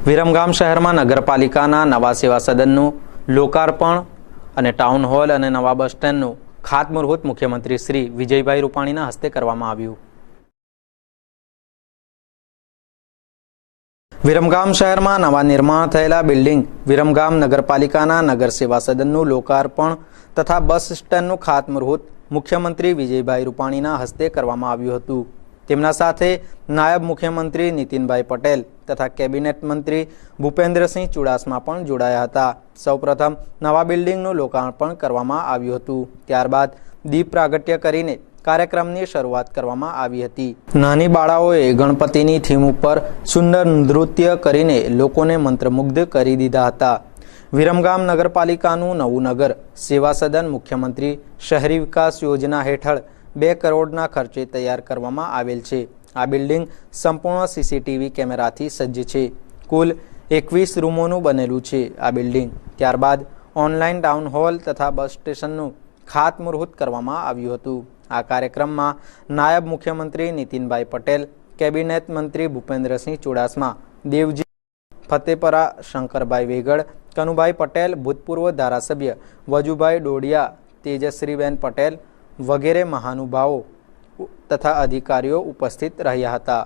વિરમગામ શહેરમાં નગરપાલિકાના નવા સેવા સદનનું લોકાર્પણ અને ટાઉન હોલ અને નવા બસ સ્ટેન્ડનું ખાતમુહૂર્ત મુખ્યમંત્રી શ્રી વિજયભાઈ રૂપાણીના હસ્તે કરવામાં આવ્યું। વિરમગામ શહેરમાં નવા નિર્માણ થયેલા બિલ્ડિંગ વિરમગામ નગરપાલિકાના નગર સેવા સદનનું લોકાર્પણ તથા બસ સ્ટેન્ડનું ખાતમુહૂર્ત મુખ્યમંત્રી વિજયભાઈ રૂપાણીના હસ્તે કરવામાં આવ્યું હતું। તેમના સાથે નાયબ મુખ્યમંત્રી નીતિનભાઈ પટેલ તથા કેબિનેટ મંત્રી ભૂપેન્દ્રસિંહ ચુડાસમા પણ જોડાયા હતા। સૌપ્રથમ નવા બિલ્ડિંગનું લોકાર્પણ કરવામાં આવ્યું હતું। ત્યારબાદ દીપ પ્રાગટ્ય કરીને કાર્યક્રમની શરૂઆત કરવામાં આવી હતી। નાની બાળાઓએ ગણપતિની થીમ ઉપર સુંદર નૃત્ય કરીને લોકોને મંત્રમુગ્ધ કરી દીધા હતા। વિરમગામ નગરપાલિકાનું નવું નગર સેવા સદન મુખ્યમંત્રી શહેરી વિકાસ યોજના હેઠળ 2 કરોડના ખર્ચે તૈયાર કરવામાં આવેલ છે। આ બિલ્ડિંગ સંપૂર્ણ સીસીટીવી કેમેરાથી સજ્જ છે। કુલ 21 રૂમોનું બનેલું છે આ બિલ્ડિંગ। ત્યારબાદ ઓનલાઈન ટાઉન હોલ તથા બસ સ્ટેશનનું ખાતમુહૂર્ત કરવામાં આવ્યું હતું। આ કાર્યક્રમમાં નાયબ મુખ્યમંત્રી નીતિનભાઈ પટેલ, કેબિનેટ મંત્રી ભૂપેન્દ્રસિંહ ચુડાસમા, દેવજી ફતેપરા, શંકરભાઈ વેગડ, કનુભાઈ પટેલ, ભૂતપૂર્વ ધારાસભ્ય વજુભાઈ ડોડિયા, તેજશ્રીબેન પટેલ વગેરે મહાનુભાવો તથા અધિકારીઓ ઉપસ્થિત રહ્યા હતા।